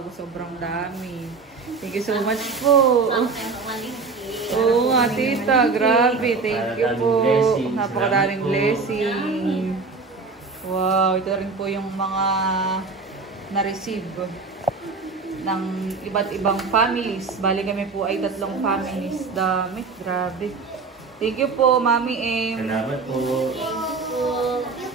Wow, sobrang dami. Thank you so much po. Oo nga, tita. Grabe. Thank you po. Napakadaming blessing. Wow, ito rin po yung mga na-receive ng iba't ibang families. Bali kami po ay 3 families. Dami. Grabe. Thank you po, Mami M. Salamat po.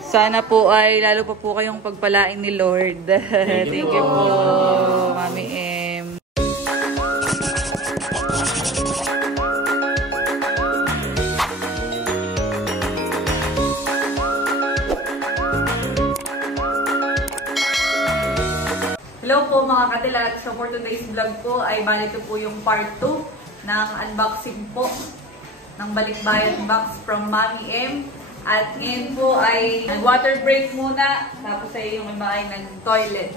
Sana po ay lalo pa po kayong pagpalain ni Lord. Thank you po, Mami M. Hello po mga kadilag. So for today's vlog po ay balik po yung part 2 ng unboxing po ng Balikbayan box from Mami M. At ngayon po ay nag-water break muna. Tapos ay yung iba ay nag-toilet.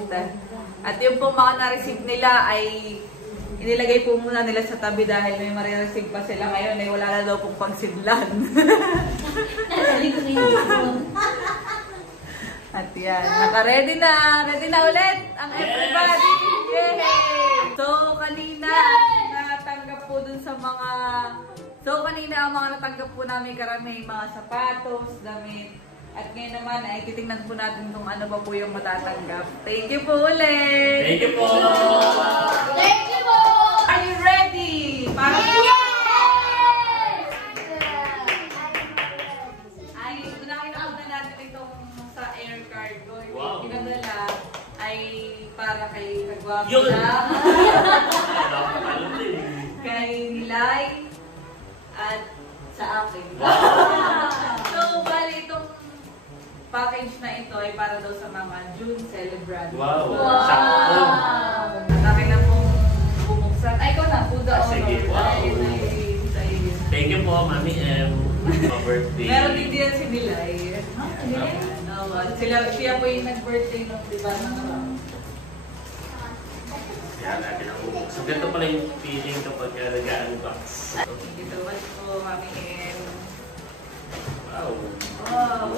At yung po mga na-receive nila ay inilagay po muna nila sa tabi dahil may ma-receive pa sila ngayon ay wala na daw pong pagsidlan. At yan, naka-ready na! Ready na ulit ang everybody! Yay! So, kanina, natanggap po dun sa mga... So, kanina ang mga natanggap po namin karami, mga sapatos, damit. At ngayon naman ay titingnan po natin kung ano ba po yung matatanggap. Thank you po ulit! Thank you po! Thank you po! Are you ready? Para po... Ay, unahin na muna natin itong sa air cargo. Wow. Yung pinadala ay para kay Kagwapo Yun! lang. Kay Nilay at sa akin. So, bali itong package na ito ay para daw sa mga June celebrant. Wow! Wow. Sakto! At akin na pong bumuksan. Ay, ikaw na. Puda o. Sige, wow. Thank you po, Mami M. Birthday. Meron din diyan si Nilay. Siya po yung nag-birthday nung diba na Yan natin ang bubuk. So, ganito pala yung feeling kapag nag-unbox. Thank you so much po, Mami M. Wow! Wow!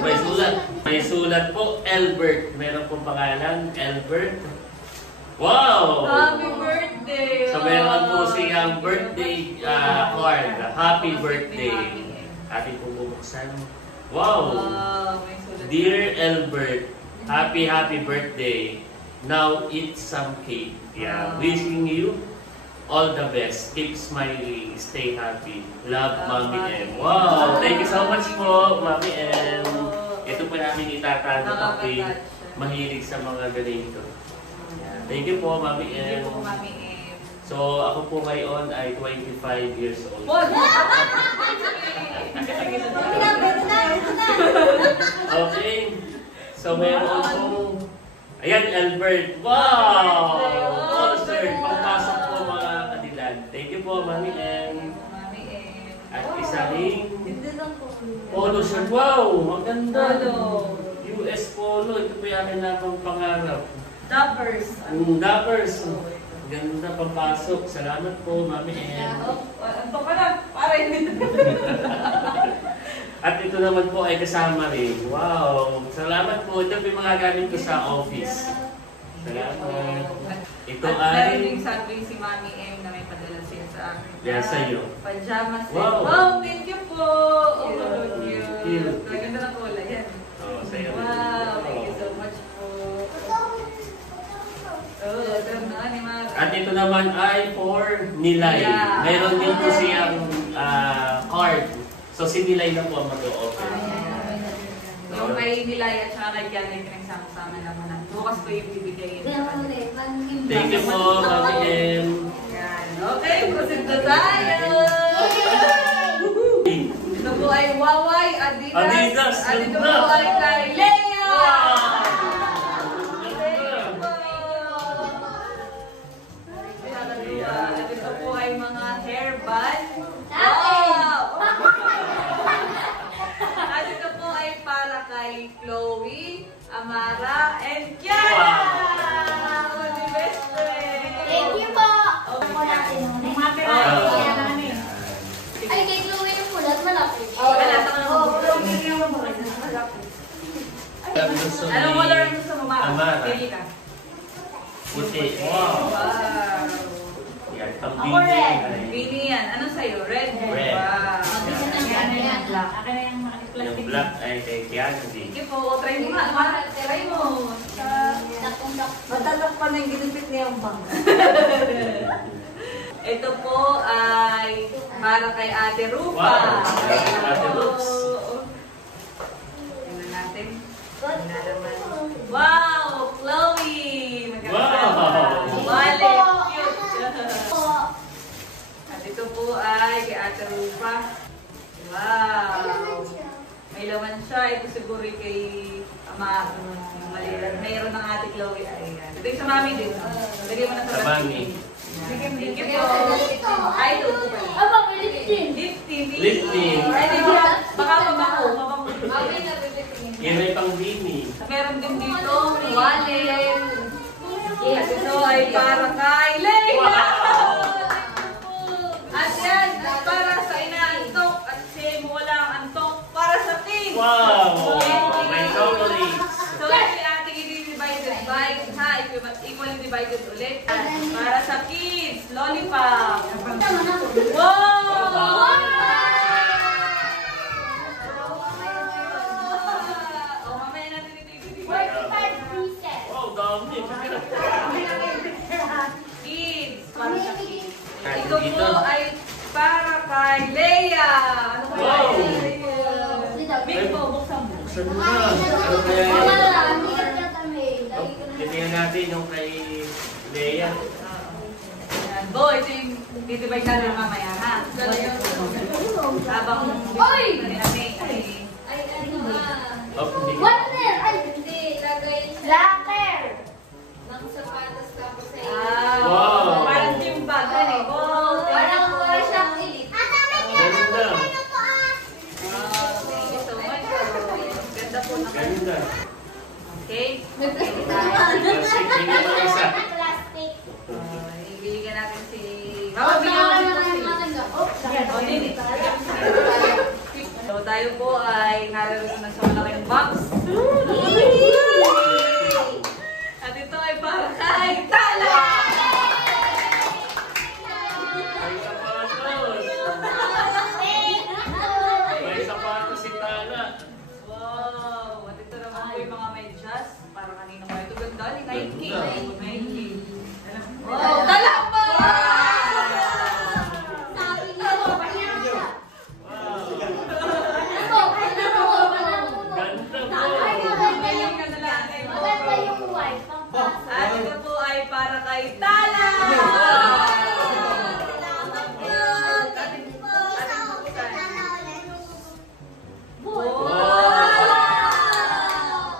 May sulat. May sulat po, Albert. Meron pong pangalan, Albert. Wow! Happy birthday! So, meron po siyang birthday card. Happy birthday. Ating po bubuksan. Wow! May sulat. Dear Albert, happy birthday. Now eat some cake. Yeah, wishing you all the best. Keep smiling, stay happy. Love, Mami M. Wow! Thank you so much po, Mami M. Ito po namin itatago kasi mahilig sa mga ganito. Thank you po, Mami Thank M. you po, Mami M. So, ako po ngayon ay 25 years old. Okay. So, meron pong... Ayan, Albert. Wow! Concert. Pagpasok po mga kadilag. Thank you po, Mami M. Mami M. At isa ring polo shirt. Wow! Maganda. US polo. Ito po yung akin namang pangarap. Dappers. Dappers. Ganda papasok. Salamat po, Mami M. Anto ka na. Pare. At ito naman po ay kasama rin. Wow! Salamat po. Ito po yung mga gamit ko sa office. Salamat. Ito At ay... meron din sabi si Mami M na may padala siya sa akin. Yan sa'yo. Pajamas. Wow! Wow! Thank you po! Oh, cute. Cute. Maganda na kulay yan. Oh, sa'yo. Wow! Thank you so much po. Oh, ganda ni Mami. At ito naman ay for Nilay. Yeah. Meron din po siyang card. So si Nilay na po ang mag-o-open. Yung kay Nilay at saka kay Kianay pinagsama-sama naman na. Bukas ko yung bibigay yun. Thank you po, Mami M. Yan. Okay, proceed na tayo! Ito po ay Huawei Adidas. Adidas, At ito ganda. po ay kay Leia! At ito po ay mga hairband. Wow! At ito po ay para kay Chloe, Amara, and Kiara! The best friend! Thank you po! Ako natin. Ay, kay Chloe yung pulat malapit. Wala sa mga Oo, pero hindi naman malapit. Puti. Wow. Yan, pang Ako red. Bini yan. Ano sa'yo? Red? Red. Wow. Mabilis na Yan yan. yung black. Akin na yung Yung plastic. black ay kay Kianzi. Sige po, try mo nga. Try mo. Matalak pa na yung ginupit niya yung bang. Ito po ay para kay Ate Rupa. Wow. Ate Rups. Tingnan natin. Tingnan naman. Wow! Chloe! Maganda. Wow. Wallet. Cute. At ito po ay kay Ate Rupa. Wow! May laman siya. Ito siguro kay Ama. Yung maliit. Mayroon ng Ate Chloe. Ayan. Ito yung sa mami din. Lagyan mo na sa Sa mami. Thank you po. Ay, ito. Aba, may lipstick. Lifting. Lifting. Ay, di ba? Baka mabango. Mabango. Yan ay pang Bini. Meron din dito, wallet. At ito ay para kay Leila. At yan, para sa inaantok. At siya wala ang antok. Para sa team. Wow! May chocolates. So, si ate i-divided by, ha, equally divided ulit. Para sa kids, lollipop. Wow! Oh, mamaya natin ito i-divide. 45 pieces. Wow, dami. Kids, para sa kids. Kahit Ito dito. po ay para kay Leia. Ano po Wow. Big po, buksan mo. Saan na? Ano kaya yun? Wala, hindi ka tinatamay. Lagi ko na. Titingnan natin yung kay Leia. Ayan. Bo, ito yung divide natin mamaya, ha? Habang Oy! ay, ano Oh, hindi. Water! Ay, hindi. Lagay sa locker. Ng sapatos tapos ay... Wow. Parang gym bag, yan eh. Wow, Parang para siyang elite. Ganda. Thank you so much. Ganda po na. Ganda. Okay? May plastic Plastic. Hindi naman isa. Plastic. Ibigyan natin si... Oh, bigyan natin saka si... naman ang oh, Oh, Nini. So, tayo po ay narito na sa malaking box. At ito ay para kay Tala! May sapatos. May sapatos si Tana. Wow! At ito naman po yung mga medyas. Para kanino kayo. Ito ganda. Nike. Ganda. Nike. Wow! Tala po! Sabi niya, pahiram siya. Wow. Ano? Ganda po. Maganda yung white. Pampasa. At ito po ay para kay Tala!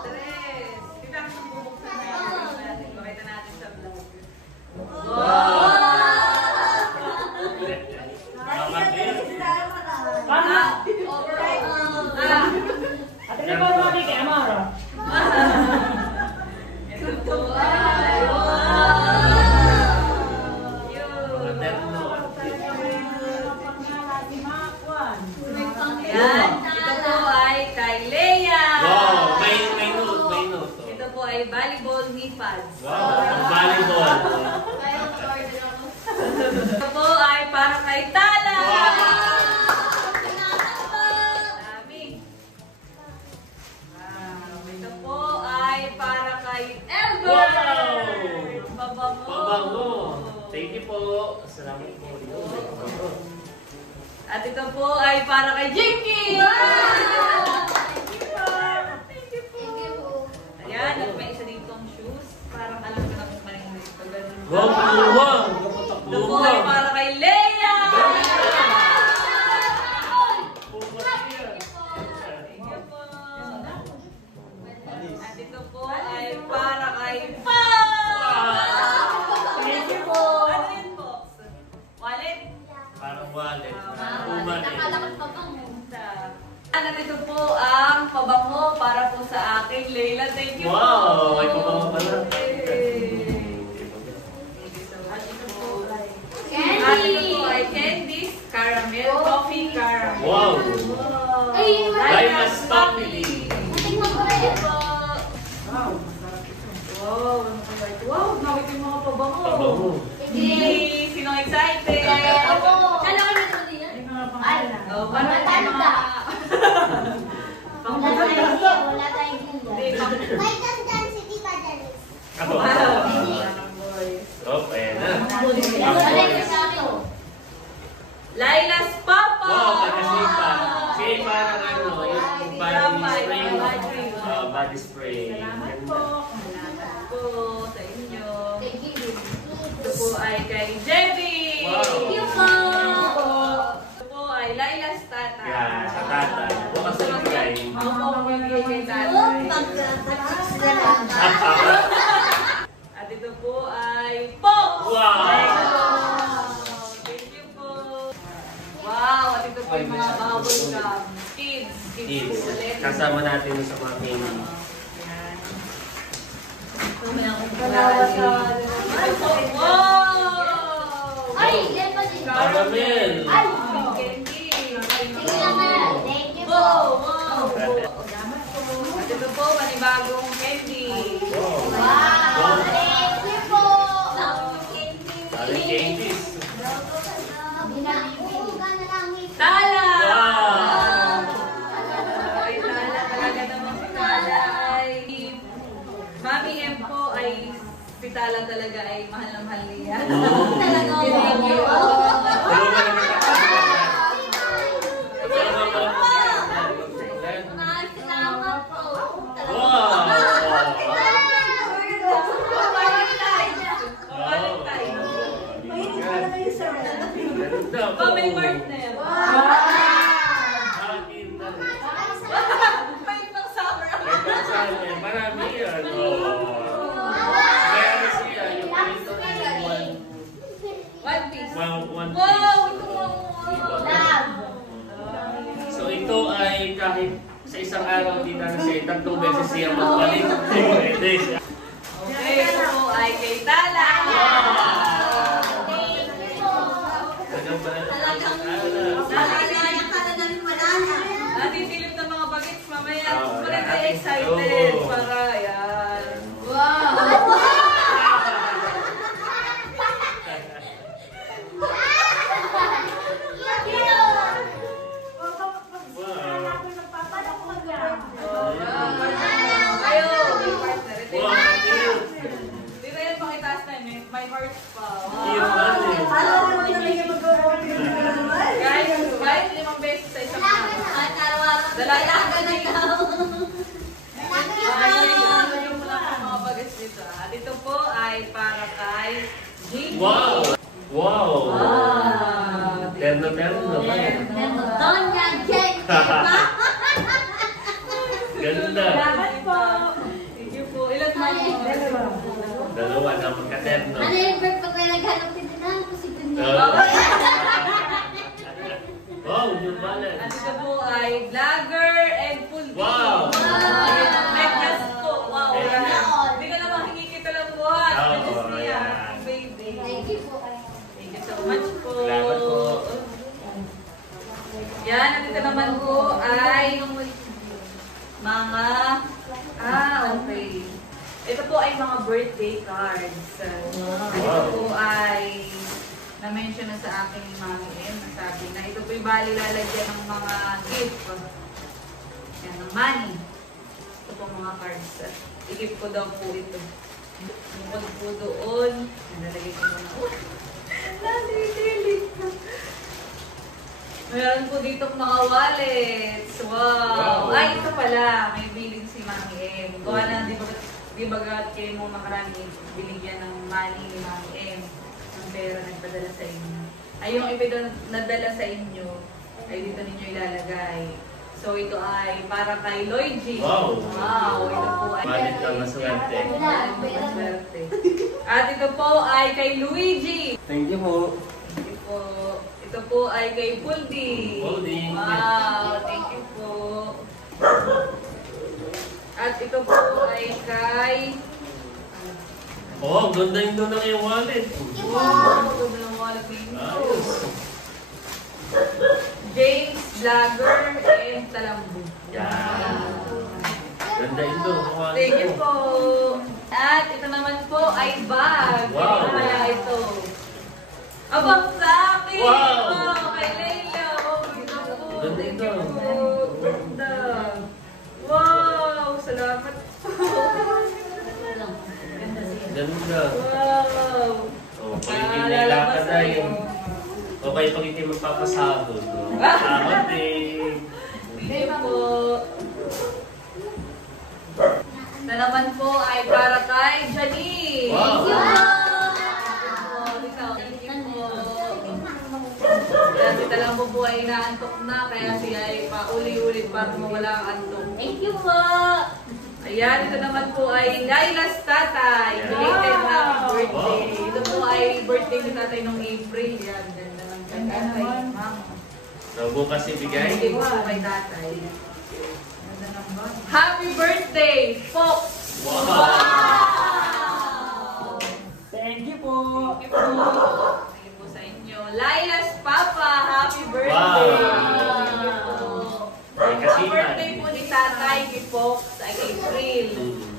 Tres. Kita ang bubuksan natin. Pakita natin sa vlog. Wow! Kapatid. Ito po ay... Mga terno. Ayan. Ito po ay kay Leia. Wow, may note, may note. Ito po ay volleyball knee pads. Wow, volleyball. Ito po ay para kay Tala. Dami. Wow. Ito po ay para kay Elber. Wow. Pabango. Pabango. Thank you po. Salamat po. At ito po ay para kay Jinky. Thank you po. Ayan, at may isa ditong shoes. Parang alam ko na kung maling dito. Wow, puwang. Ito po ay para kay Leia. Thank you po. At ito po ay para kay Thank you po. Ano yun po? Wallet? Parang wallet. Nakalakad pa bang mo? At ito po ang pabango para po sa akin, Leila. Thank you po. Wow, may pabango pala. Thank you so much. Ito po ay... Candy! At ito po ay candies, caramel, coffee, caramel. Wow. Wow. Ay, yung Limas family. Tingnan ko na yun. Wow, masarap ito. Wow, ano kaya ito? Wow, nakita yung mga pabango. Pabango. Yay! Sino excited? Ako. Kailangan na ito niya? Ay, Oh, para tayo mga... wala tayong deal. Wala tayong deal. May dandan si Tita Janice. Ako. Oh, ayan na. Wala yung sa akin. Laila's Papa! Wow, nakasipa. Siya yung parang ano, yung body spray. Salamat po. Salamat po sa inyo. Thank you. Ito po ay kay Jebby. Wow. Thank you po. Ito po ay Laila's Tata. Yan, sa tata. Bukas na yung bigay. Opo, bibigay kay Tata. At ito po ay Pox! Wow! Thank you po. Wow! At ito po yung mga bubble gum. Kids. Kids po ulit. Kasama natin sa mga candy. Yan. Ito may akong bali. Ito po. Wow! Ay, yan pa din. Caramel! Ay, Candy. sige lang na. Thank you po. Wow! Salamat po. At ito po, panibagong candy. Wow. Thank you po. Dali candies. Tala! Wow! Ay, Tala talaga naman si Tala ay... Mami M po ay... Si Tala talaga ay mahal na mahal niya. Talaga po. Thank you. Salamat po. Wow! Oh, may partner. May pang summer. Marami yan. Kaya na siya, yung pinto na One piece. one Wow! piece. Ito Love. So ito ay kahit sa isang araw di na siya, 3 beses siya magpalit. Pwede siya. Okay, ito po ay kay Tala. Natitilip ng mga bagets mamaya. Maganda excited. Para, yan. Wow! Kayo, may partner. Ito yung Hindi na yan pakitaas na yun. May hearts pa. Guys, kahit 5 beses sa isang araw. Dalaga na ikaw. Yung mga bagets dito. At ito po ay para kay Gigi. Wow! Wow! Wow! Terno. Donya Jake. Ganda. Salamat po. Thank you po. Ilan mo? Dalawa na magkaterno. Ano yung bird pag may naghanap din na ako si Dunya? Wow, yung balance. At ito po ay vlogger and full day. Wow! Medyas po. Wow. Wow. Hindi ka na mahingi kita lang buhat. Oo, Medyas niya. yan. Baby. Thank you po. Thank you so much po. Salamat po. Yan, at ito naman po ay mga... okay. Ito po ay mga birthday cards. At ito po ay na-mention na sa aking mami nasabi na ito po yung bali lalagyan ng mga gift. Yan, ng money. Ito po mga cards. I-gift ko daw po ito. Bukod po doon. Nalagay ko muna. Nalililig ko. Meron po dito mga wallets. Wow! Ay, ito pala. May billing si Mami M. Gawa na, di ba kayo mo makarami binigyan ng money ni Mami M. Ng pera nagpadala sa inyo. Ay, yung nadala sa inyo, ay dito ninyo ilalagay. So, ito ay para kay Lloyd G. Wow! Wow! Ito po ay... Malit ka maswerte. Maswerte. At ito po ay kay Luigi. Thank you po. Thank you po. Ito po ay kay Puldi. Puldi. Wow, thank you po. At ito po ay kay... Oh, ganda yung doon ng iyong wallet. Wow, ganda ng wallet ninyo. Ayos. James Vlogger and Talambu. Yan. Ganda ito. Thank you po. At ito naman po ay bag. Wow. Ano kaya ito? Abang sa akin! Wow. Kay Leila! Oh, ito po. Ganda Thank ito. you po. Ganda. Wow! Salamat po. Ganda. Wow! O, pag hindi nilakad na yun. O kayo pag hindi magpapasahod. Sahod din. Thank you po. Na naman po ay para kay Janine. Wow. Thank you po. Kaya si Talambo po ay inaantok na, kaya siya ay pauli-ulit para mawala ang antok. Thank you po. Ayan, ito naman po ay Laila's tatay. Belated happy birthday. Ito po ay birthday ni tatay nung April. Yan, ganda ng tatay. Mama. So, bukas ibigay. Thank you po kay tatay. Happy birthday, Fox! Wow! Thank you po. Thank you po. Thank you po sa inyo. Laila's papa, happy birthday. Wow. Thank you po. May Ang kasihan. birthday po ni tatay ni Fox ay April.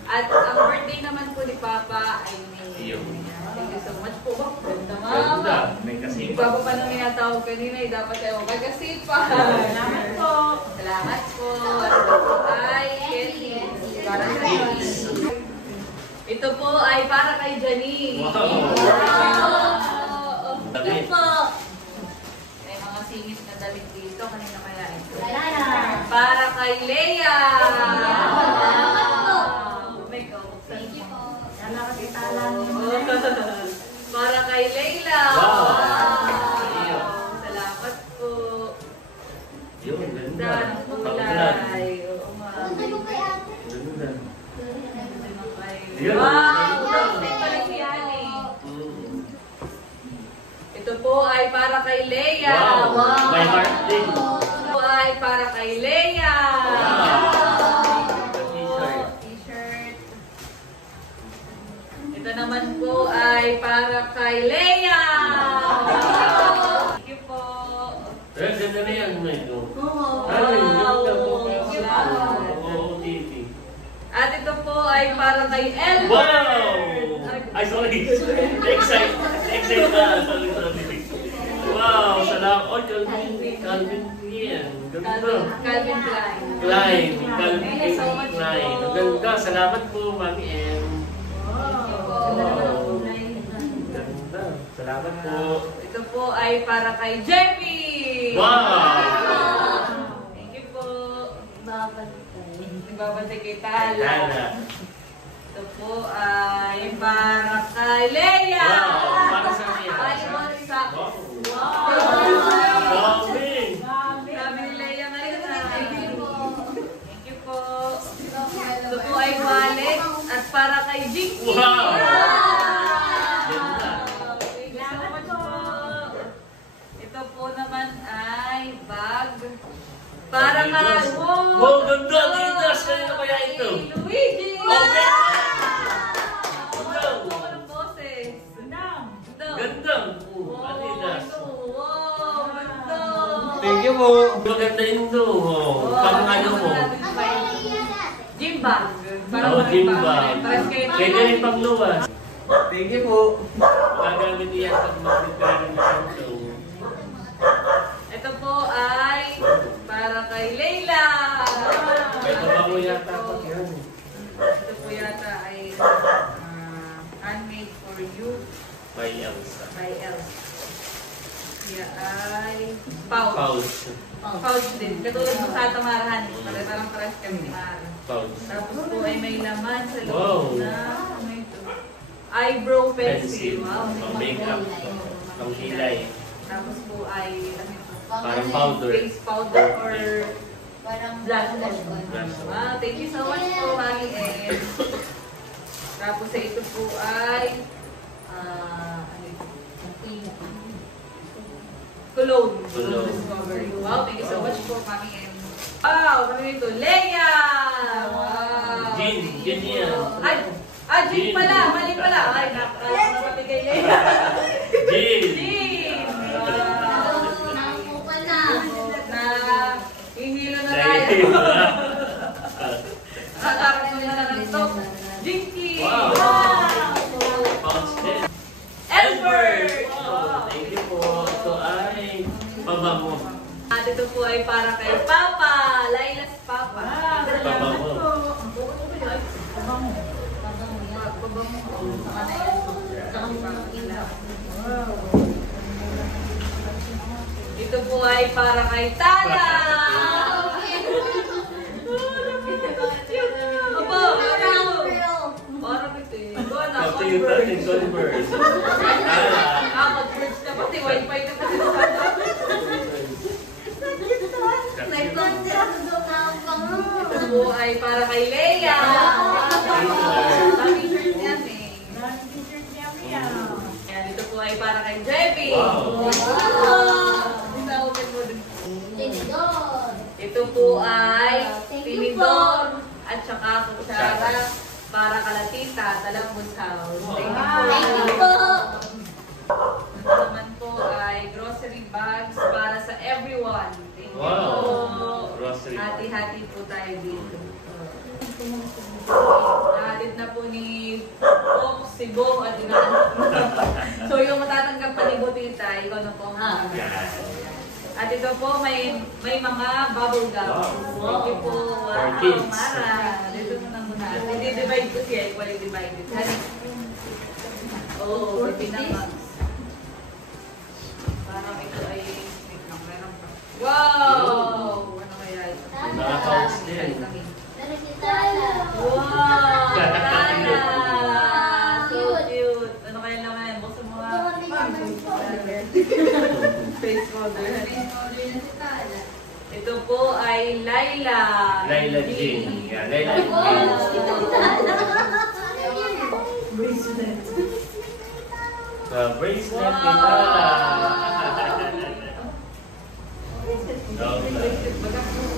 At ang birthday naman po ni Papa ay May. Iyo. Thank you so much po. Ganda nga. Ganda. May Si kasipan. Papa pa nang tinatawag kanina, dapat tayo magkasipa. Salamat po. Salamat po. At ito po ay Kelly. Para sa Kelly. Ito po ay para kay Janine. Wow. Wow. Damit. Ito po. May mga singit na damit dito. Kanina kaya ito. Wala na. Para kay Leia. Salamat po. May kaubuksan. Thank you po. Para kay Leila. Wow. Salamat po. Yun, ganda. Ganda ng Pagbulan. kulay. Oo nga. Punta ko kay ate. Ganda. Wow! Birthday pala si Yani. Ito po ay para kay Leia. Wow. May heart din. Ito po ay para kay Leia. T-shirt. T-shirt. Ito naman po ay para kay Leia. Thank you po. Eh, ganda na yan, medyo. Wow. Ay, ganda po. Thank you po. Oo, TV. At ito po ay para kay Elmer. Wow! Ay, sorry. Excited na. Sorry. Wow, salamat. Oh, Calvin Klein. Ganda. Calvin Klein. Klein. Thank you so much Klein. po. Ganda. Salamat po, Mami M. Wow. Ganda. Salamat po. Ito po ay para kay Jemmy. Wow! Thank you po. Nagbabantay kay Tala. Lala. Ito po ay para kay Leia. Wow! Para sa niya. Volleyball socks. Wow! Dami! Sabi ni Leia ngayon na. Thank you po. Thank you po. Ito po ay wallet at para kay Jinky. Wow! Ganda. Thank you so much po. Ito po naman ay bag. Para kay... Wow, ganda! Adidas! Kaya kaya ito? Kay Luigi! Okay! Wow! Wow! Ng boses. Ito. Ganda! Wow! Adidas! Ito. Wow! Ganda! Thank you po. Maganda yun to. Pang ano mo? Gym bag. Oh, gym bag. Pwede rin pang luwas. Thank you po. Gagamit niya sa mag-prepare ng show. Ito po ay para kay Leila. May tabango yata pa yan. Ito po yata ay handmade for you May Elsa. by Elsa. Kaya ay pouch. Pouch. Pouch din. Katulad mo sa Tamarahan. Parang pares kami ni Mara. Pouch. Tapos po ay may laman sa Wow. loob na ano ito? Eyebrow pencil. Pencil. Wow. Pang makeup. Pang hilay. Tapos po ay ano ito? Parang powder. Face powder or Parang blush on. Blush on. Wow, thank you so much po, Mami Ed. Tapos ito po ay ano ito? Cologne. Cologne. Discovery. Wow, thank you so much po, Mami Ed. Wow, ano ito? Leia! Wow! Jean, thank Jean you yan. po. Ay, Jean pala, mali pala. Ay, nakapati kay Leia. Jill! Jean! Wow! Nakupal na. Na hihilo na tayo. Nakakaroon na ng top. Jinky! Wow! ito po ay para kay Papa. Lailas Papa. Ito po ay para kay Tala. Opo, parang ito eh. After you touch it, Converse. Mag-merge na pati. Wi-Fi na pati. Ito po ay para kay Leia. Daming shirt yan eh. Yan, ito po ay para kay Jebby. Wow. Open mo din. Ito po ay tinidor at saka kutsara para kalatita, Talambos House. Thank you po. Ito naman po ay grocery bags para sa everyone. Thank you po. Grocery. Hati-hati po tayo dito. Nahatid na po ni Pops, si Bo, at Inan. So yung matatanggap pa ni Botita, ikaw na po ang At ito po, may mga bubble gum. Thank you po. For kids. Mara. Dito muna muna. Hindi divide ko siya. Equally divided. Oo, pwede naman. Parang ito ay... Wait lang, meron pa. Wow! Ano kaya ito? Nakaka-house din. Wow! Tala! So cute! Ano kaya naman? Buksan mo nga. Face folder. Ito po ay Laila. Laila Jean. Yeah, Laila Jean. Bracelet. Bracelet ni Tala.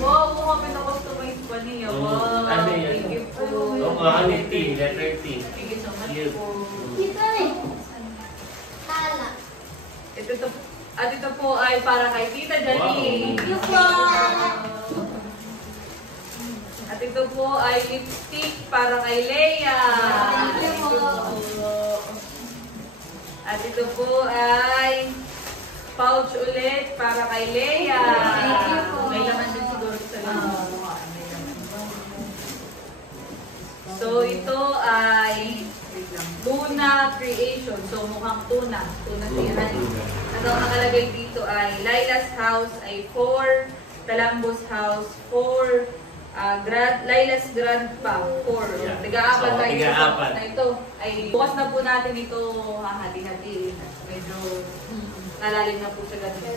Wow, kung kami na-customize pa niya. Wow, thank you po. Oo nga, T, letter T. Thank you so much Cute. po. Ito po ay para kay Tita Janine. Wow. Thank you po. At ito po ay lipstick para kay Leia. Thank you po. At ito po ay pouch ulit para kay Leia. Thank you po. May laman din siguro sa laman. So ito ay Tuna Creation. So mukhang tuna. Tuna siya. At ang nakalagay dito ay Laila's House ay 4, Talambos House 4, Laila's Grandpa 4. Yeah. Tiga-apat So, tayo tiga-apat. na ito. Ay bukas na po natin ito hahati-hati. Medyo nalalim na po siya ganun.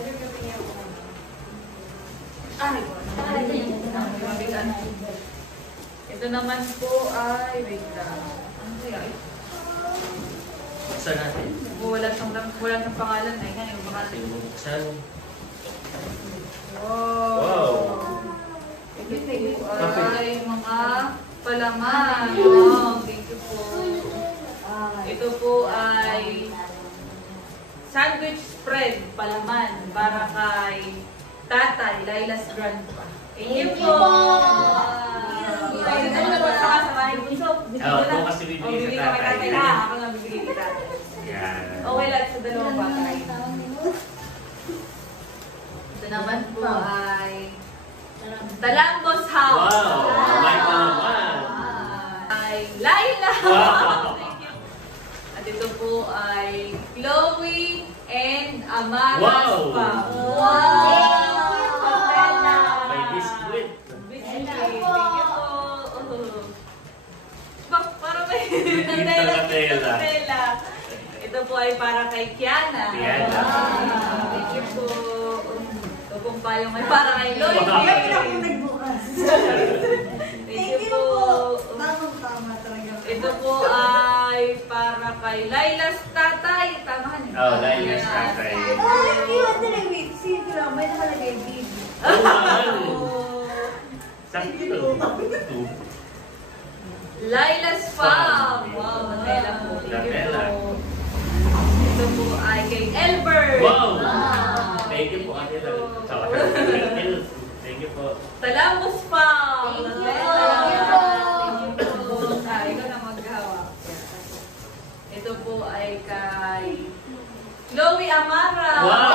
Ito naman po ay, wait lang. Ano kaya? Saan natin? Wala siyang pangalan. Ay, nga yung pangalan. Saan? Wow! Wow. Ito po ay mga palaman. Wow, thank you po. Ito po ay sandwich spread palaman para kay Tatay, Laila's Grandpa. Thank you po! Ano na ba sa bahay bunso? Oo, kasi bibigyan sa tatay. Tatay na. Ako na bibigyan ni Tatay. Yan. Okay lang sa dalawang bata. Ito naman po ay Talambos House. Wow! May palaman. Ay Laila. Wow. Thank you. At ito po ay Chloe and Amara's Wow. Pam. May biscuit. Biscuit. Thank you po. Para may Nutella. Nutella. Ito po ay para kay Kiana. Kiana. Thank you po. Ito pong payong ay para kay Lloyd. Kami na po nagbukas. Thank you po. Tamang-tama talaga. Ito po ay para kay Laila's tatay. Tama niyo? Oh, Laila's tatay. Oh, hindi mo tinawit. Sige lang, may nakalagay baby. Oh, mahal. Sakto. Laila's farm. Wow, Nutella po. Thank you po. Ito po ay kay Elbert. Wow! Thank you po, Ate Lal. Thank you po. Talambos farm. Thank you. Nutella. Thank Thank you po. Ikaw na maghawak. Ito po ay kay Chloe Amara. Wow!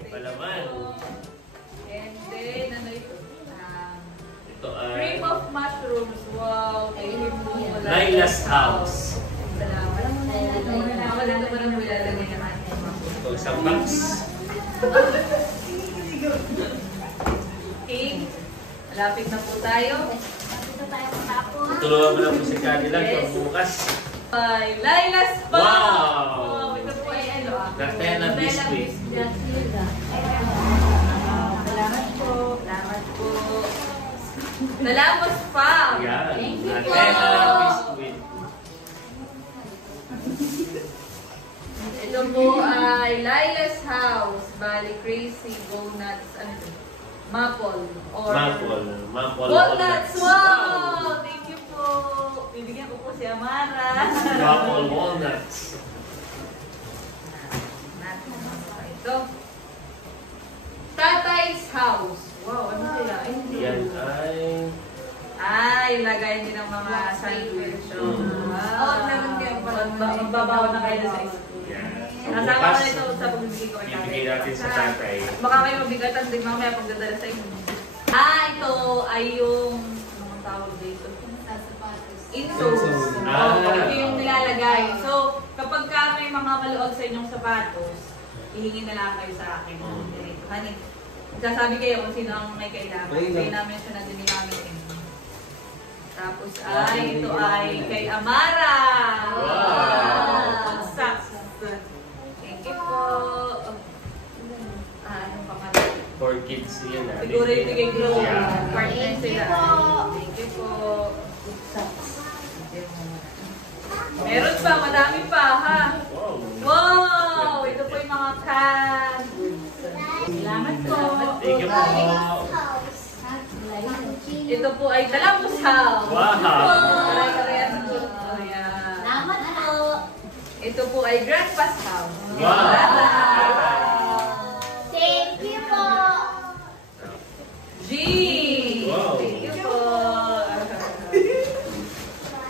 Thank you. Wow, thank you po. Laila's house. Salamat po. Ako dito pa lang ilalagay ng ating mga Ito isang box. okay. Malapit na po tayo. Tulungan mo lang po si Cadillac pag bukas. Bye. Laila's Box! Wow! Ito po ay ano ah. Nutella biscuit. Salamat po. Salamat po. Salamat pa. Yan. Thank you po. Nutella biscuit. Ito po ay Laila's House. Bali, Crazy, Donuts, ano ito? Maple. Or Maple. Walnuts! Wow! Thank you po. Bibigyan ko po si Amara. Maple walnuts. Ito. Tatay's House. Wow, ano kaya? Ay, hindi. Yan ay... Lagay din ng mga sandwich. Mm. Wow. Magbabawa na kayo sa school. Yan. Kasama Bukas, ko ito sa pagbibigay ko kay bibigay natin sa tatay. Baka kayo mabigatan din mamaya pagdadala sa inyo. Ito ay yung... Anong tawag dito? Insoles. Ito yung nilalagay. So, kapag ka may mga maluwag sa inyong sapatos, hihingi na lang kayo sa akin. Ganito. Honey, sasabi kayo kung sino ang may kailangan. Kaya namin siya na din namin. Tapos ito ay kay Amara. Wow! Socks. Thank you po. Anong pangalan? For kids yan. Siguro yung bigay glow. Yeah. Partner Thank you sila. po. Thank you po. Meron pa, madami pa ha. Wow. Wow! Ito po yung mga can. Salamat po. Thank you po. Ito po ay Dalambos House. Wow. Karay-karayas po. Ayan. Salamat po. Ito po ay Grandpa's House. Wow. Thank you po. G! Wow. Thank you po.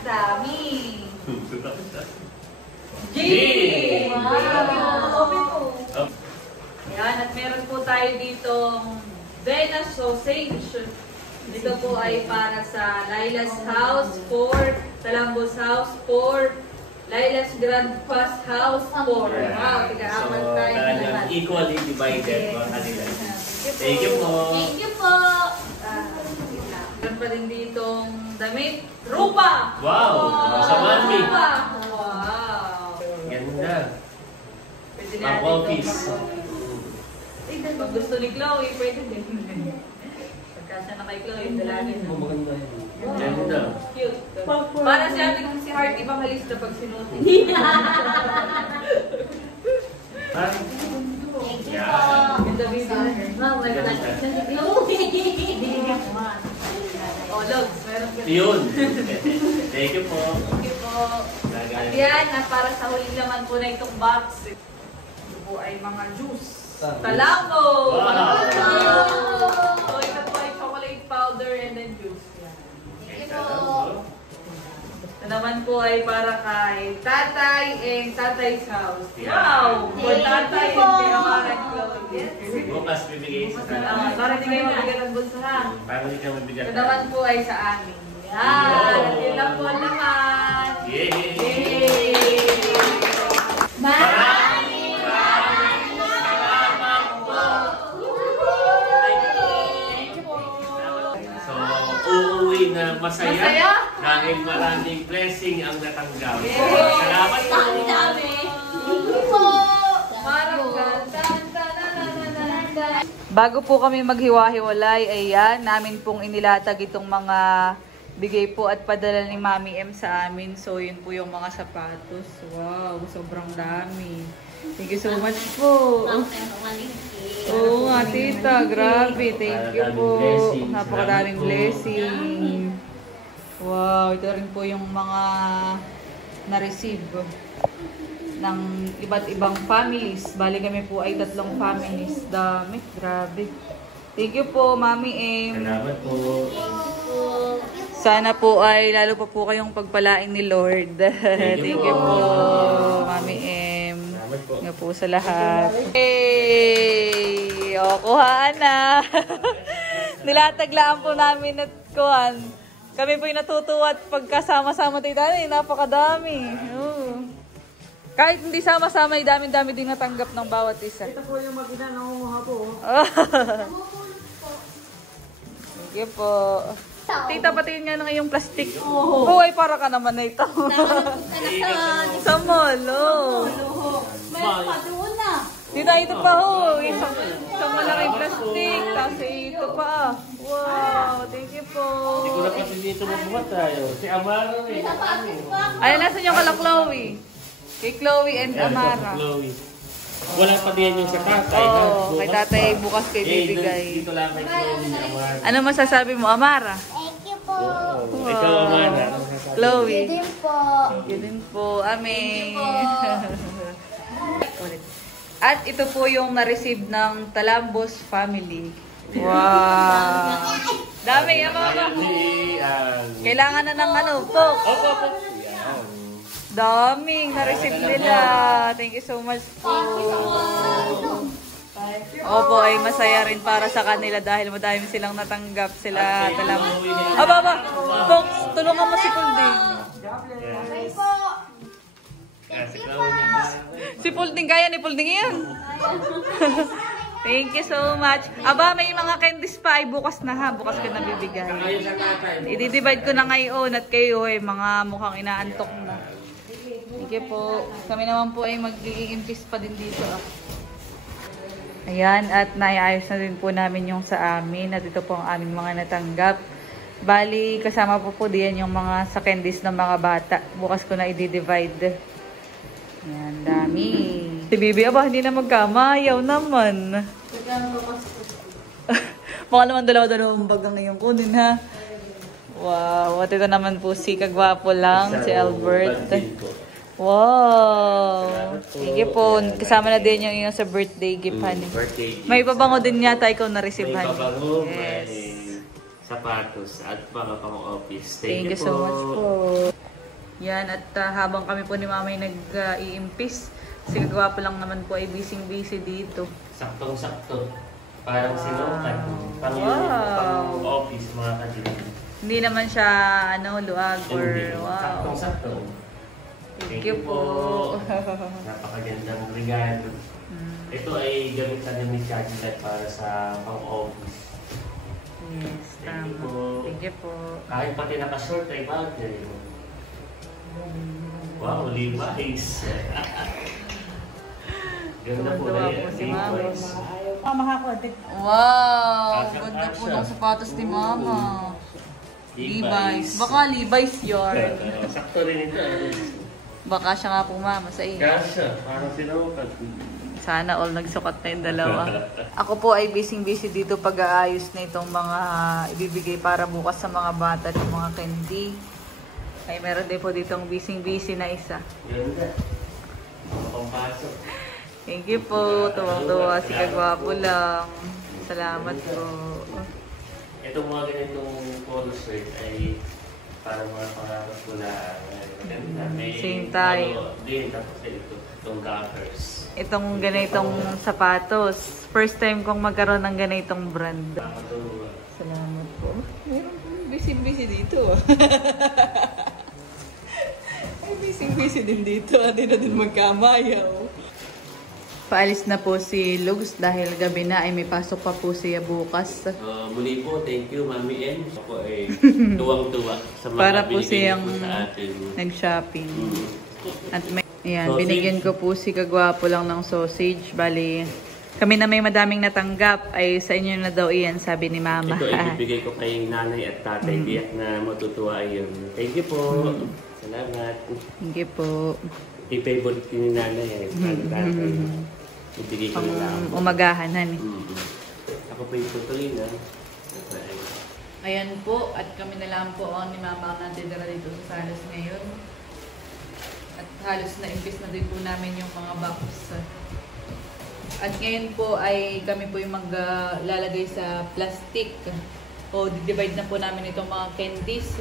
Dami. G! Wow. Open po. Ayan, at meron po tayo ditong Vena Sausage. Dito po ay para sa Laila's House 4, Dalambos House 4, Laila's Grandpa's House 4. Wow, tiga-apat So, tayo na talagang lahat. equally divided mga kanila. Thank you po. Thank you po. Meron pa din ditong damit. Rupa! Wow! Sa mami. Rupa! Wow! Ganda. Pwede Mga natin office. itong pag gusto ni Chloe, pwede din. Pagkasya na kay Chloe, dalagin na. Maganda yan. Ganda. Cute. Para si ate kung si Heart, ibang halis na pag sinuti. Ah, Thank you Yeah. po. Ganda baby. Ma'am, wala na si Chloe. Oh, loves. Meron ka. yun. Thank you po. Thank you po. At yan, para sa huling laman po na itong box. Ito po ay mga juice. Talamo! Wow. So, ito po ay chocolate powder and then juice. Yan. Thank you po. Ito naman po ay para kay Tatay and Tatay's House. Yeah. Wow! For Thank Tatay you and po. kay Amara and Chloe. Yes. Bukas bibigay sa tatay. Para hindi kayo mabigat ang bulsa ha. Para hindi ka mabigat. Ito naman po ay sa amin. Yan! At yun lang po naman. Yay! Yay! Maraming salamat po. Thank you po. So, uuwi na masaya. Masaya? Dahil maraming blessing ang natanggap. Yay! Salamat po. Ang dami. Thank you po. Parang bago po kami maghiwa-hiwalay, ayan, namin pong inilatag itong mga bigay po at padala ni Mami M sa amin. So, yun po yung mga sapatos. Wow, sobrang dami. Thank you so much po. Oo nga, tita. Grabe. Thank you po. Napakadaming blessing. Wow, ito rin po yung mga na-receive ng iba't ibang families. Bali kami po ay 3 families. Dami. Grabe. Thank you po, Mami M. Salamat po. Sana po ay lalo pa po kayong pagpalain ni Lord. Thank you po, Mami M. Salamat po. Nga po sa lahat. Hey! O, kuhaan na. Nilataglaan po namin at kuhan. Kami po'y natutuwa at pagkasama-sama tayo dami. Napakadami. Oo. Kahit hindi sama-sama, ay dami-dami din natanggap ng bawat isa. Ito po yung mag-ina ng umuha po. Thank you po. Tita, patingin nga ng iyong plastic. Oo, ay para ka naman na ito. Sa mall, oh. Meron pa doon na. Tita, ito pa ho. Isang malaking plastic. Tapos ito pa. Wow, thank you po. Hindi ko na kasi dito magbuhat tayo. Si Amara eh. Ayan, nasan yung kala Chloe? Kay Chloe and Amara. Chloe. Wala pa din yung sa tatay. Oo, kay tatay bukas kay bibigay. Dito lang kay Chloe ni Amara. Ano masasabi mo, Amara? Thank you po. Wow. Ikaw, Amara. Chloe. Din po. Yun din po. Amen. At ito po yung na-receive ng Talambos family. Wow. Dami, Amara. Kailangan na ng ano, Coke. Opo, opo. Yan. Daming na-receive nila. Thank you so much po. Opo, ay masaya rin para sa kanila dahil madami silang natanggap sila. Aba. Fox, tulungan mo si Pulding. Si Pulding, kaya ni Pulding yan. Thank you so much. Aba, may mga candies pa. Ay, bukas na ha. Bukas ko nabibigay. I-divide ko na ngayon at kayo ay mga mukhang inaantok na. Thank you po. Kami naman po ay mag-i-impis pa din dito. Ayan, at naiayos na din po namin yung sa amin. At ito po ang aming mga natanggap. Bali, kasama po diyan yung mga sa candies ng mga bata. Bukas ko na i-divide. Ayan, dami. Si Bibi, aba, hindi na magkamayaw naman. Baka naman dalawa-dalawang bagang ngayong kunin ha. Wow, at ito naman po si kagwapo lang, si Albert. Wow. Sige po, kasama na din yung sa birthday gift, honey. Birthday gift. May pabango din yata ikaw na-receive, May honey. pabango, Yes. may sapatos at mga pang-office. Thank you so much po. Yan, at habang kami po ni Mama ay nag-iimpis, si kagwapo lang naman po ay busy dito. Saktong-sakto. Parang sinukat. Wow. Pang-office, mga kadilag. Hindi naman siya, luag or wow. Saktong-sakto. Thank you po. Napakagandang regalo. Ito ay gamit na rin ni Chachilat para sa pang-office. Yes, Thank you tama. po. Thank you po. Kahit pati naka-short ay bagay. Wow, Levi's. Ganda po na Tuwa yan. po si Mama. Levi's. Wow! Asya, Ganda po asya. ng sapatos ni Mama. Levi's. Baka Levi's yarn. Sakto rin ito. Baka siya nga po, Mama, sa iyo. Kasha, parang sinukat. Sana all nagsukat na yung dalawa. Ako po ay busy dito pag-aayos na itong mga ibibigay para bukas sa mga bata at mga candy. Ay meron din po ditong busy na isa. Ganda. Pampasok. Thank you po. Tuwang-tuwa si kagwapo lang. Salamat po. Itong mga ganitong polo shirt ay para mga pangarap ko na maganda. May Same tayo. Din, tapos ito, itong Dockers. Itong ganitong sapatos. First time kong magkaroon ng ganitong brand. Nakakatuwa. Salamat po. Meron po busy dito. Ay, busy din dito. Hindi na din magkamayaw. Paalis na po si Lugs dahil gabi na ay may pasok pa po siya bukas. Muli po, thank you, Mami N. Ako ay tuwang-tuwa sa mga Para po binigay siyang po sa atin. nag-shopping. At may, ayan, Sausage. binigyan ko po si kagwapo lang ng sausage. Bali, kami na may madaming natanggap ay sa inyo na daw iyan, sabi ni Mama. Ito ay bibigay ko kay nanay at tatay. Tiyak na matutuwa yun. Thank you po. Salamat. Thank you po. I-favorite ko ni nanay. Tatay. Ibigay ko na lang. Umagahan, honey. Ako po yung tutuloy na. Ayan po, at kami na lang po ang ni Mama ang natitira dito sa salas ngayon. At halos na impis na din po namin yung mga box. At ngayon po ay kami po yung maglalagay sa plastic. O divide na po namin itong mga candies.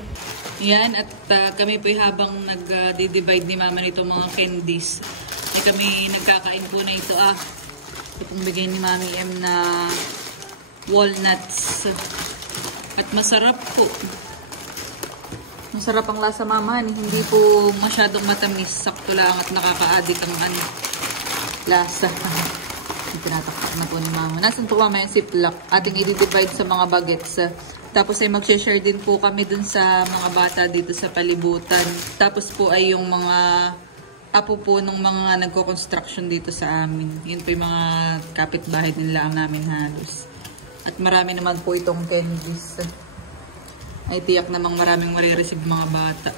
Yan, at kami po habang nag-divide ni Mama nitong mga candies, ay kami nagkakain po na ito. Ito pong bigay ni Mami M na walnuts. At masarap po. Masarap ang lasa, mama. Hindi po masyadong matamis. Sakto lang at nakaka-addict ang lasa. Tinatakpak na po ni mama. Nasaan po mama yung ziplock? Ating i-divide sa mga bagets. Tapos ay mag-share din po kami dun sa mga bata dito sa palibutan. Tapos po ay yung mga apo po nung mga nagko-construction dito sa amin. Yun po yung mga kapitbahay din lang namin halos. At marami naman po itong candies. Ay tiyak namang maraming marireceive mga bata.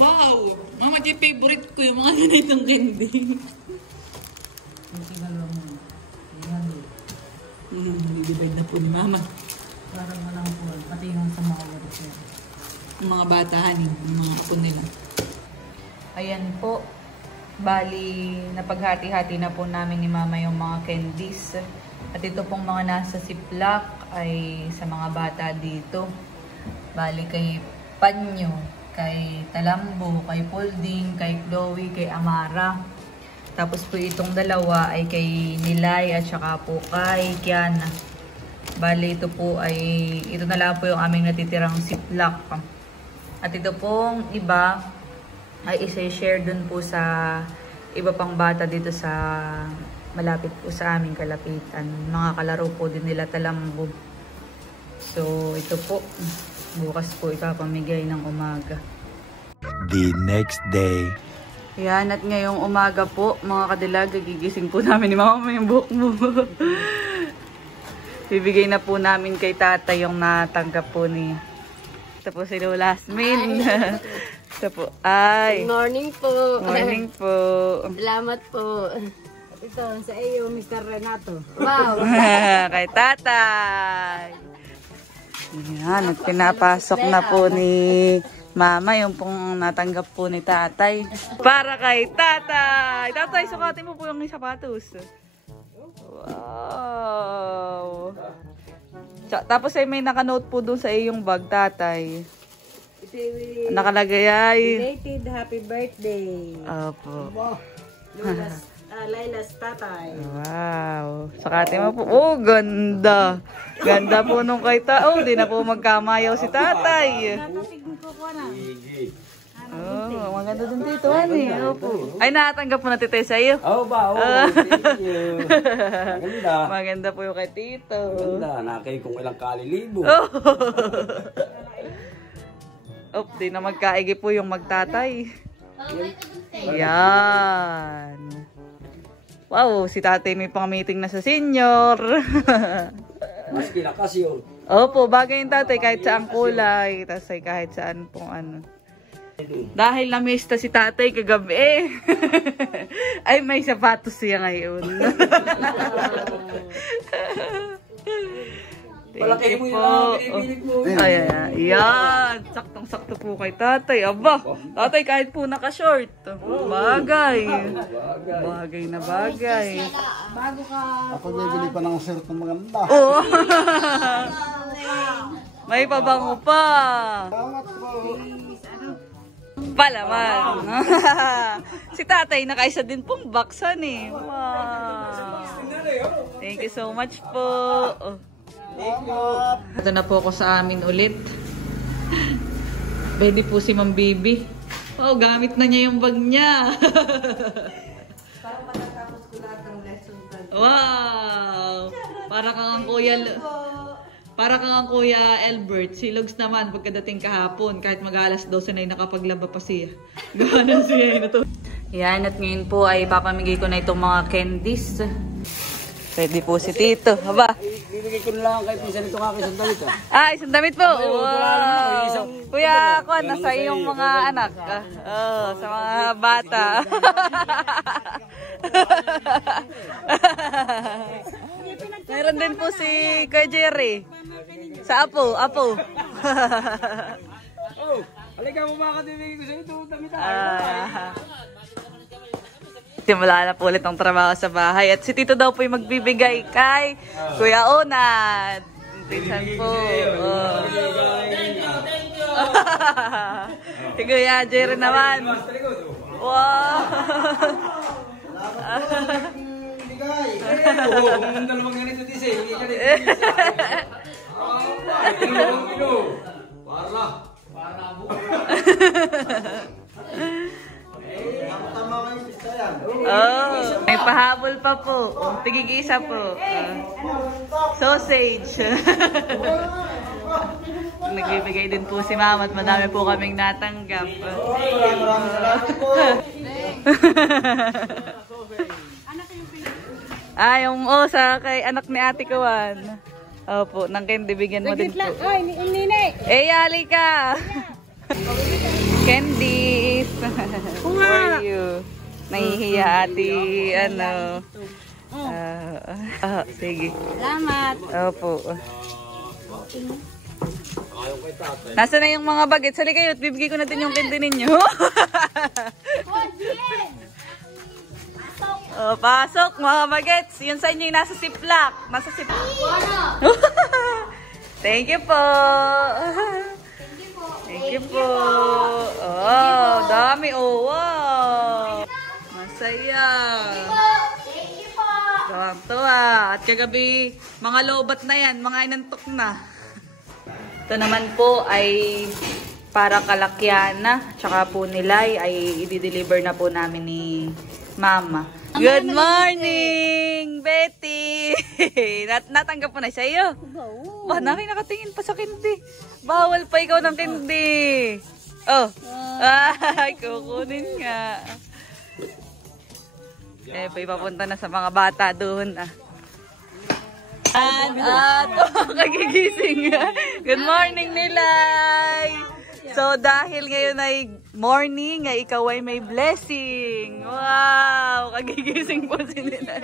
Wow! Mama, yung favorite ko yung mga ganitong candy. Divide na po ni mama. Parang walang po. Pati yung sa mga walis niya. Yung mga bata, yung mga apo nila. Ayan po. Bali, napaghati-hati na po namin ni mama yung mga candies. At ito pong mga nasa ziplock ay sa mga bata dito. Bali kay Panyo, kay Talambo, kay Polding, kay Chloe, kay Amara. Tapos po itong dalawa ay kay Nilay at saka po kay Kiana. Bali ito po ay, ito na lang po yung aming natitirang ziplock. At ito pong iba ay isa-share dun po sa iba pang bata dito sa malapit po sa aming kalapitan. Mga kalaro po din nila Talambo. So ito po, bukas po ipapamigay ng umaga. The next day. Yan, at ngayong umaga po, mga kadilag, gigising po namin ni mama yung buhok mo. Bibigay na po namin kay tatay yung natanggap po niya. Ito po si Lolasmin. Ito po, ay. Good morning po. Morning po. Salamat po. Ito, sa iyo, Mr. Renato. Wow. Kay tatay. Yan, at pinapasok na po ni mama yung pong natanggap po ni tatay. Para kay tatay. Tatay, sukatin mo po yung sapatos. Wow. Tapos ay may nakanote po doon sa iyong bag, tatay. Nakalagay ay Belated happy birthday. Opo. Lailas tatay. Wow. Sakati mo po. Oh, ganda. Ganda po nung kay Oh, di na po magkamayaw si tatay. Oh, maganda dun dito, honey. Opo. Ay, nakatanggap po na tito sa iyo. Oh, ba? Oh, thank you. Maganda. Maganda po yung kay tito. Maganda. Nakay kung ilang kalilibo. Oh, di na magkaigi po yung magtatay. Yan. Wow, si tatay may pang-meeting na sa senior. Mas kilakas yun. Opo, bagay yung tatay kahit saan kulay. Tapos ay kahit saan pong ano. Dahil namista si tatay kagabi ay may sapatos siya ngayon. Palaki mo yung pinipilit mo. Ayan, yan. Saktong-sakto po kay tatay. Aba, tatay kahit po naka-short. Bagay. Bagay na bagay. Bago ka. Ako bibili pa ng shirt na maganda. Oo. May pabango pa. Salamat po. Palaman. Si tatay nakaisa din pong baksan eh. Wow. Thank you so much po. Ito na po ako sa amin ulit. Pwede po si Ma'am Bibi. Oh, gamit na niya yung bag niya. Para matatapos ko lahat ng lesson plan. Wow! Para kang ang kuya... Para kang ang kuya Albert. Si Lugs naman pagkadating kahapon. Kahit mag-alas 12 na ay nakapaglaba pa siya. Gawa siya na to. Yan, at ngayon po ay papamigay ko na itong mga candies. Pwede po si Tito. Haba. Bibigay ko na lang kay pinsan itong aking sandalita. Ah, isang damit po. Wow. Kuya, ako, nasa iyong mga anak. Oh, sa mga bata. Meron din po si Kuya Jerry. Sa Apo. Oh, halika mo baka dinigay ko sa ito. Damit Simula na po ulit ang trabaho sa bahay. At si Tito daw po yung magbibigay kay Kuya Onat. Pinsan po. Oh. Si Kuya Jerry naman. Wow. Kung dalawang ganito din siya, hindi ka din. Para. Tama kayo, pista yan. Oh, may pahabol pa po. Tigig-isa po. Sausage. Nagbibigay din po si Mama at madami po kaming natanggap. Maraming salamat po. Yung sa kay anak ni Ate Kawan. Opo, nang candy bigyan mo din po. Ay, nini. Yali ka! Candies! For you. Nahihiya ate, sige. Salamat. Opo. Nasaan na yung mga bagets? Sali kayo at bibigay ko natin yung candy ninyo. Pasok mga bagets. Yun sa inyo yung nasa ziplock. Nasa ziplock. Thank you po. Thank you po. Oh, dami. Oh, wow. Masaya. Thank you po. Tuwang-tuwa. At kagabi, mga lobat na yan. Mga inantok na. Ito naman po ay para kalakyana. Tsaka po nilay ay i-deliver na po namin ni Mama. Good morning, Betty! Natanggap mo na siya iyo? Ba, nakatingin pa sa kindi. Bawal pa ikaw ng kindi. Oh, ay, kukunin nga. Ipapunta na sa mga bata doon. Kagigising. Good morning, Nilay! So, dahil ngayon ay morning, ay ikaw ay may blessing. Wow! Kagigising po si Nilay.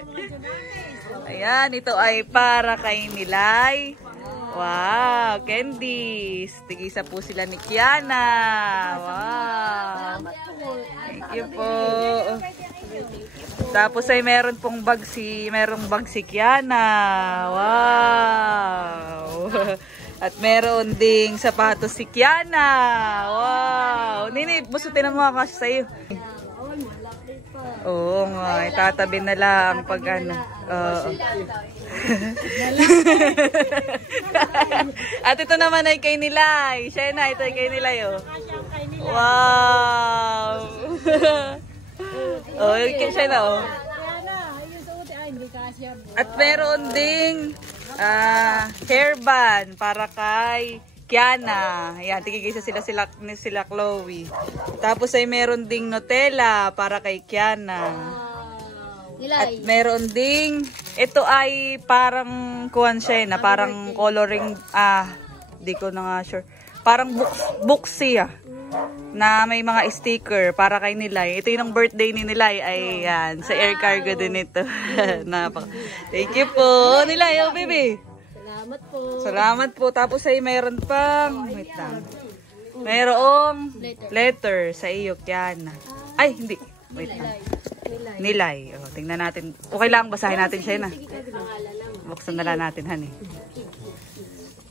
Ayan, ito ay para kay Nilay. Wow! Candies. Tigisa po sila ni Kiana. Wow! Thank you po. Tapos ay meron pong merong bag si Kiana. Wow! At meron ding sapatos si Kiana. Wow! Nini, busutin na mga kasi sa'yo. Oo nga, itatabi na lang pag ano. At ito naman ay kay Nilay. Siya na, ito ay kay Nilay. Oh. Wow! Oh, siya na oh. At meron ding hairband para kay Kiana. Ayan, tigigisa sila Chloe. Tapos ay meron ding Nutella para kay Kiana. At meron ding, ito ay parang kuwan siya na parang coloring, di ko na nga sure. Parang buksiya na may mga sticker para kay Nilay. Ito yung birthday ni Nilay ay yan, sa air cargo din ito. Thank you po, Nilay, oh baby. Salamat po. Salamat po. Tapos ay mayroon pang, wait lang. Mayroong letter sa iyo, Kiana. Ay, hindi. Wait lang. Nilay. Oh, tingnan natin. Okay lang, basahin natin siya na. Buksan na lang natin, honey.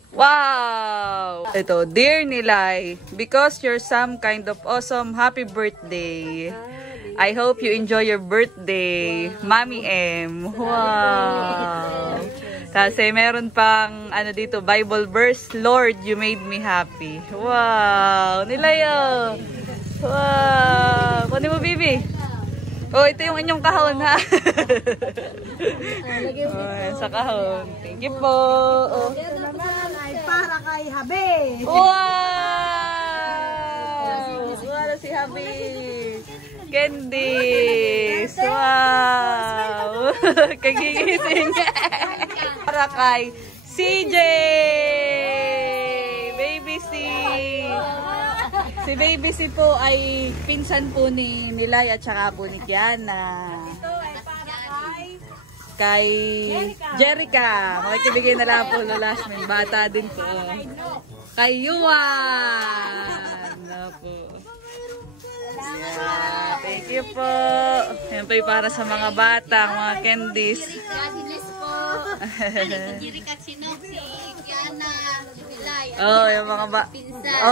Wow! Ito, dear Nilay, because you're some kind of awesome, happy birthday. I hope you enjoy your birthday, Mommy M. Wow! Kasi meron pang, dito, Bible verse, Lord, you made me happy. Wow! Nilay, oh! Wow! Kunin mo, Bibi. Oh, ito yung inyong kahon, ha? Oh, sa kahon. Thank you po. Oh. Ito naman ay para kay Habe. Wow! Wala si Habi. Candies. Wow! Kagigising. Para kay CJ. Baby C. Si Baby C po ay pinsan po ni Nilay at saka po ni Kiana. Ito ay para kay Jerica. Makikibigay na lang po last may bata din po. Kay Yuan. Po. Yeah, thank you po. Yan po yung para sa mga bata, mga candies. Jerica, Sinok, si Kiana, Nilay. Oh, yung mga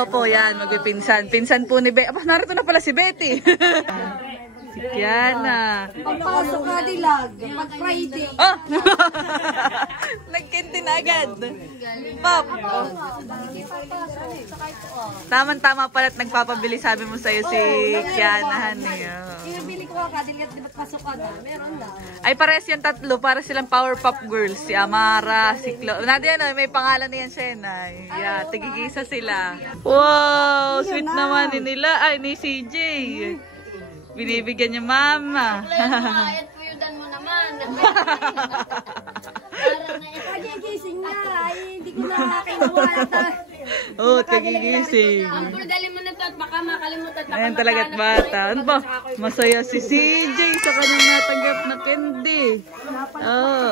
Opo, yan, magpipinsan. Pinsan po ni Betty. Aba, narito na pala si Betty. Si Kiana. Pagpasok ka dilag, pag Friday. Oh! Nagkinti na agad. Pop. Oh. Tama-tama pala at nagpapabili sabi mo sa'yo si Kiana. Inabili ko ka dilag, di ba't pasok ka na? Meron na. Ay pares yung tatlo, para silang Powerpuff Girls. Si Amara, si Chloe. Nadia, ano, may pangalan na yan siya. Yeah, tigigisa sila. Wow, sweet naman ni nila. Ay, ni CJ. Binibigyan niya mama. Kahit puyudan mo naman. Pagigising na, ay hindi ko na kinuwata. Oh, kagigising. Ampur, dali mo na to at baka makalimutan. Ayan talaga't bata. Ano ba? Masaya si CJ sa kanyang natanggap na candy. Oh.